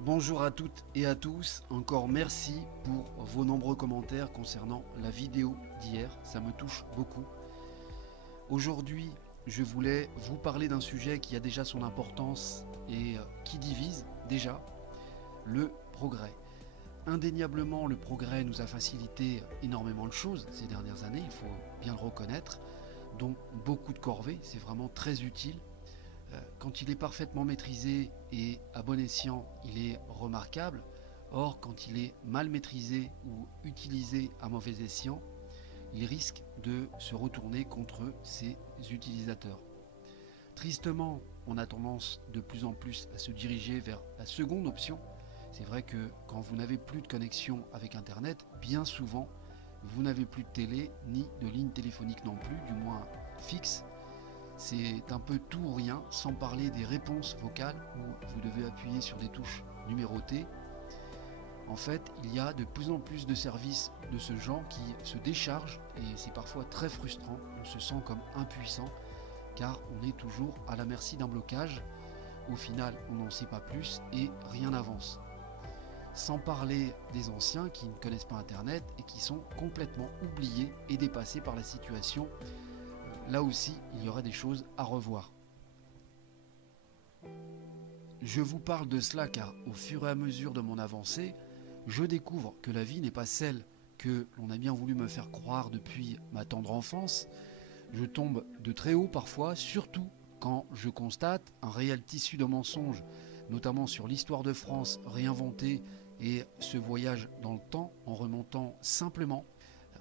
Bonjour à toutes et à tous, encore merci pour vos nombreux commentaires concernant la vidéo d'hier, ça me touche beaucoup. Aujourd'hui, je voulais vous parler d'un sujet qui a déjà son importance et qui divise déjà, le progrès. Indéniablement, le progrès nous a facilité énormément de choses ces dernières années, il faut bien le reconnaître, dont beaucoup de corvées, c'est vraiment très utile. Quand il est parfaitement maîtrisé et à bon escient, il est remarquable. Or, quand il est mal maîtrisé ou utilisé à mauvais escient, il risque de se retourner contre ses utilisateurs. Tristement, on a tendance de plus en plus à se diriger vers la seconde option. C'est vrai que quand vous n'avez plus de connexion avec Internet, bien souvent, vous n'avez plus de télé ni de ligne téléphonique non plus, du moins fixe. C'est un peu tout ou rien, sans parler des réponses vocales où vous devez appuyer sur des touches numérotées. En fait, il y a de plus en plus de services de ce genre qui se déchargent et c'est parfois très frustrant. On se sent comme impuissant car on est toujours à la merci d'un blocage. Au final, on n'en sait pas plus et rien n'avance. Sans parler des anciens qui ne connaissent pas Internet et qui sont complètement oubliés et dépassés par la situation. Là aussi, il y aura des choses à revoir. Je vous parle de cela car au fur et à mesure de mon avancée, je découvre que la vie n'est pas celle que l'on a bien voulu me faire croire depuis ma tendre enfance. Je tombe de très haut parfois, surtout quand je constate un réel tissu de mensonges, notamment sur l'histoire de France réinventée et ce voyage dans le temps en remontant simplement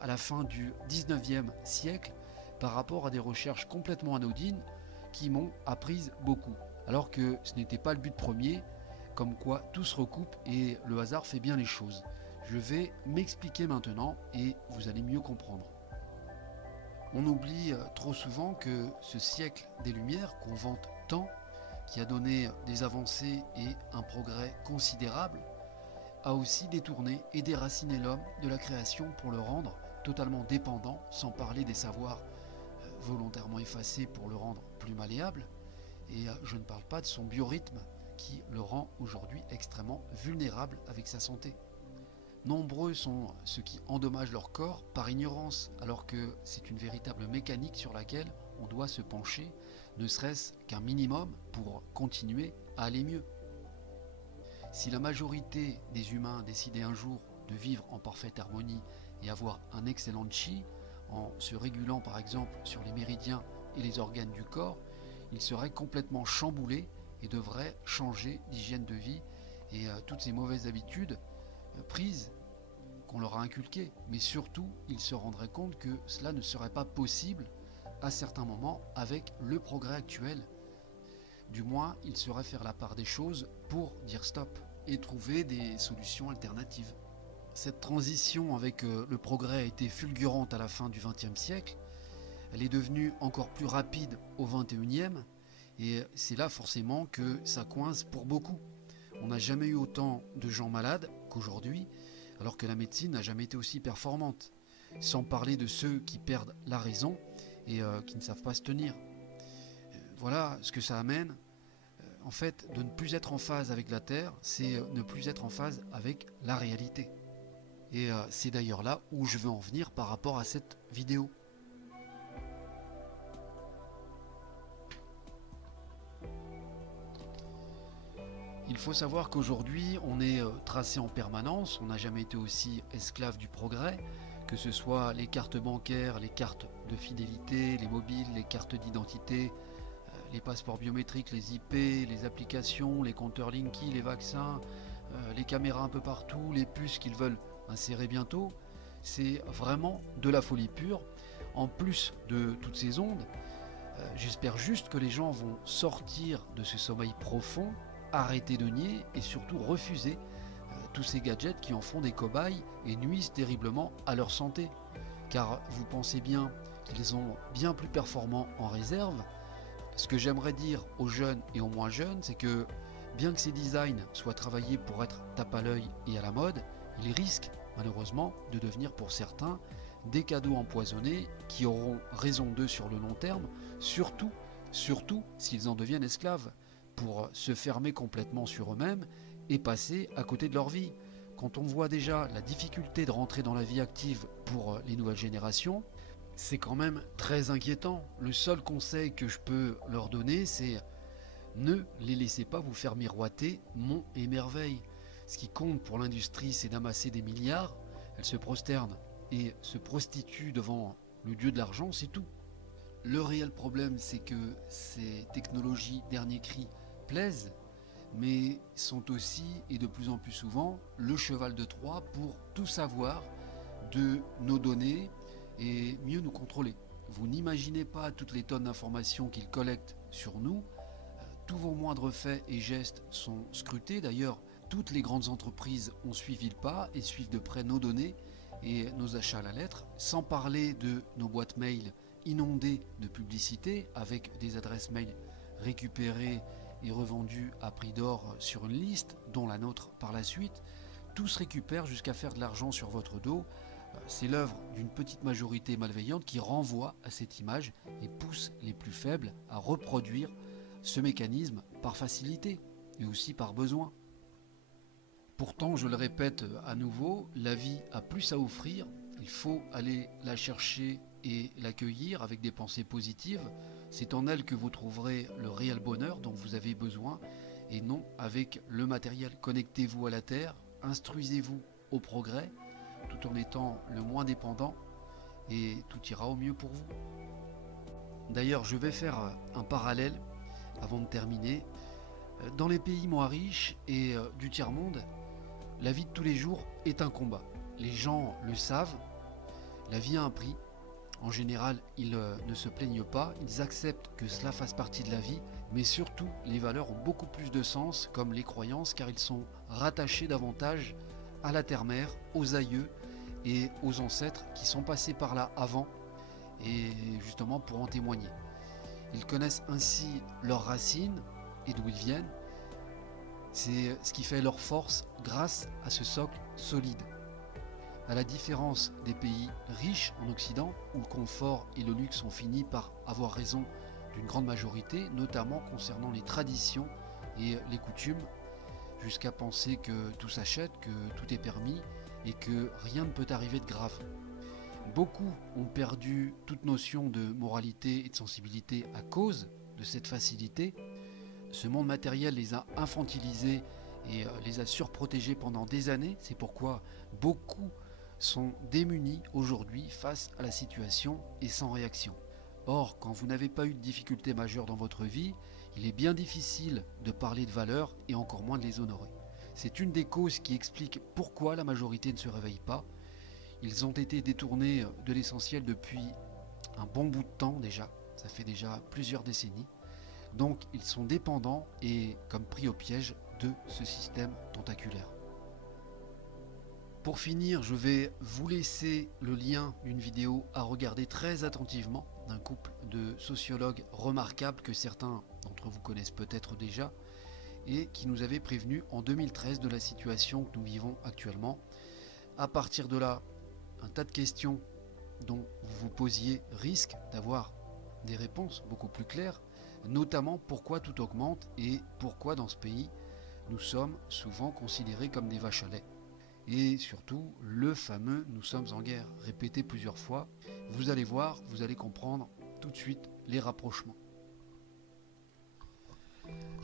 à la fin du 19e siècle, par rapport à des recherches complètement anodines qui m'ont appris beaucoup. Alors que ce n'était pas le but premier, comme quoi tout se recoupe et le hasard fait bien les choses. Je vais m'expliquer maintenant et vous allez mieux comprendre. On oublie trop souvent que ce siècle des Lumières qu'on vante tant, qui a donné des avancées et un progrès considérable, a aussi détourné et déraciné l'homme de la création pour le rendre totalement dépendant, sans parler des savoirs volontairement effacé pour le rendre plus malléable, et je ne parle pas de son biorhythme qui le rend aujourd'hui extrêmement vulnérable avec sa santé. Nombreux sont ceux qui endommagent leur corps par ignorance, alors que c'est une véritable mécanique sur laquelle on doit se pencher, ne serait-ce qu'un minimum pour continuer à aller mieux. Si la majorité des humains décidaient un jour de vivre en parfaite harmonie et avoir un excellent chi, en se régulant par exemple sur les méridiens et les organes du corps, ils seraient complètement chamboulés et devraient changer d'hygiène de vie et toutes ces mauvaises habitudes prises qu'on leur a inculquées. Mais surtout, ils se rendraient compte que cela ne serait pas possible à certains moments avec le progrès actuel. Du moins, ils sauraient faire la part des choses pour dire stop et trouver des solutions alternatives. Cette transition avec le progrès a été fulgurante à la fin du XXe siècle. Elle est devenue encore plus rapide au XXIe et c'est là forcément que ça coince pour beaucoup. On n'a jamais eu autant de gens malades qu'aujourd'hui, alors que la médecine n'a jamais été aussi performante. Sans parler de ceux qui perdent la raison et qui ne savent pas se tenir. Voilà ce que ça amène. En fait, de ne plus être en phase avec la Terre, c'est ne plus être en phase avec la réalité. Et c'est d'ailleurs là où je veux en venir par rapport à cette vidéo. Il faut savoir qu'aujourd'hui, on est tracé en permanence, on n'a jamais été aussi esclave du progrès, que ce soit les cartes bancaires, les cartes de fidélité, les mobiles, les cartes d'identité, les passeports biométriques, les IP, les applications, les compteurs Linky, les vaccins, les caméras un peu partout, les puces qu'ils veulent insérer bientôt. C'est vraiment de la folie pure. En plus de toutes ces ondes, j'espère juste que les gens vont sortir de ce sommeil profond, arrêter de nier et surtout refuser tous ces gadgets qui en font des cobayes et nuisent terriblement à leur santé. Car vous pensez bien qu'ils sont bien plus performants en réserve. Ce que j'aimerais dire aux jeunes et aux moins jeunes, c'est que bien que ces designs soient travaillés pour être tape à l'œil et à la mode, ils risquent malheureusement de devenir pour certains des cadeaux empoisonnés qui auront raison d'eux sur le long terme, surtout s'ils en deviennent esclaves. pour se fermer complètement sur eux-mêmes et passer à côté de leur vie. Quand on voit déjà la difficulté de rentrer dans la vie active pour les nouvelles générations, c'est quand même très inquiétant. Le seul conseil que je peux leur donner, c'est ne les laissez pas vous faire miroiter monts et merveilles. Ce qui compte pour l'industrie, c'est d'amasser des milliards. Elle se prosterne et se prostitue devant le dieu de l'argent, c'est tout. Le réel problème, c'est que ces technologies dernier cri plaisent, mais sont aussi, et de plus en plus souvent, le cheval de Troie pour tout savoir de nos données et mieux nous contrôler. Vous n'imaginez pas toutes les tonnes d'informations qu'ils collectent sur nous. Tous vos moindres faits et gestes sont scrutés. D'ailleurs, toutes les grandes entreprises ont suivi le pas et suivent de près nos données et nos achats à la lettre, sans parler de nos boîtes mail inondées de publicité avec des adresses mail récupérées et revendues à prix d'or sur une liste, dont la nôtre par la suite. Tout se récupère jusqu'à faire de l'argent sur votre dos. C'est l'œuvre d'une petite majorité malveillante qui renvoie à cette image et pousse les plus faibles à reproduire ce mécanisme par facilité et aussi par besoin. Pourtant, je le répète à nouveau, la vie a plus à offrir, il faut aller la chercher et l'accueillir avec des pensées positives. C'est en elle que vous trouverez le réel bonheur dont vous avez besoin et non avec le matériel. Connectez-vous à la terre, instruisez-vous au progrès tout en étant le moins dépendant et tout ira au mieux pour vous. D'ailleurs, je vais faire un parallèle avant de terminer. Dans les pays moins riches et du tiers-monde, la vie de tous les jours est un combat. Les gens le savent, la vie a un prix. En général, ils ne se plaignent pas, ils acceptent que cela fasse partie de la vie, mais surtout, les valeurs ont beaucoup plus de sens, comme les croyances, car ils sont rattachés davantage à la terre-mère, aux aïeux et aux ancêtres qui sont passés par là avant, et justement pour en témoigner. Ils connaissent ainsi leurs racines et d'où ils viennent. C'est ce qui fait leur force grâce à ce socle solide. À la différence des pays riches en Occident, où le confort et le luxe ont fini par avoir raison d'une grande majorité, notamment concernant les traditions et les coutumes, jusqu'à penser que tout s'achète, que tout est permis et que rien ne peut arriver de grave. Beaucoup ont perdu toute notion de moralité et de sensibilité à cause de cette facilité. Ce monde matériel les a infantilisés et les a surprotégés pendant des années. C'est pourquoi beaucoup sont démunis aujourd'hui face à la situation et sans réaction. Or, quand vous n'avez pas eu de difficultés majeures dans votre vie, il est bien difficile de parler de valeurs et encore moins de les honorer. C'est une des causes qui explique pourquoi la majorité ne se réveille pas. Ils ont été détournés de l'essentiel depuis un bon bout de temps déjà, ça fait déjà plusieurs décennies. Donc ils sont dépendants et comme pris au piège de ce système tentaculaire. Pour finir, je vais vous laisser le lien d'une vidéo à regarder très attentivement d'un couple de sociologues remarquables que certains d'entre vous connaissent peut-être déjà et qui nous avait prévenu en 2013 de la situation que nous vivons actuellement. À partir de là, un tas de questions dont vous vous posiez risquent d'avoir des réponses beaucoup plus claires, notamment pourquoi tout augmente et pourquoi dans ce pays nous sommes souvent considérés comme des vaches à lait. Et surtout le fameux « nous sommes en guerre » répété plusieurs fois. Vous allez voir, vous allez comprendre tout de suite les rapprochements.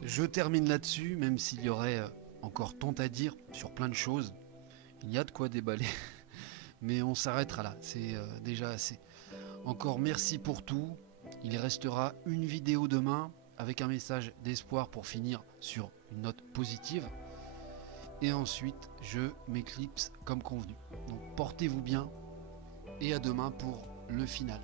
Je termine là-dessus, même s'il y aurait encore tant à dire sur plein de choses. Il y a de quoi déballer, mais on s'arrêtera là, c'est déjà assez. Encore merci pour tout. Il restera une vidéo demain avec un message d'espoir pour finir sur une note positive. Et ensuite, je m'éclipse comme convenu. Donc portez-vous bien et à demain pour le final.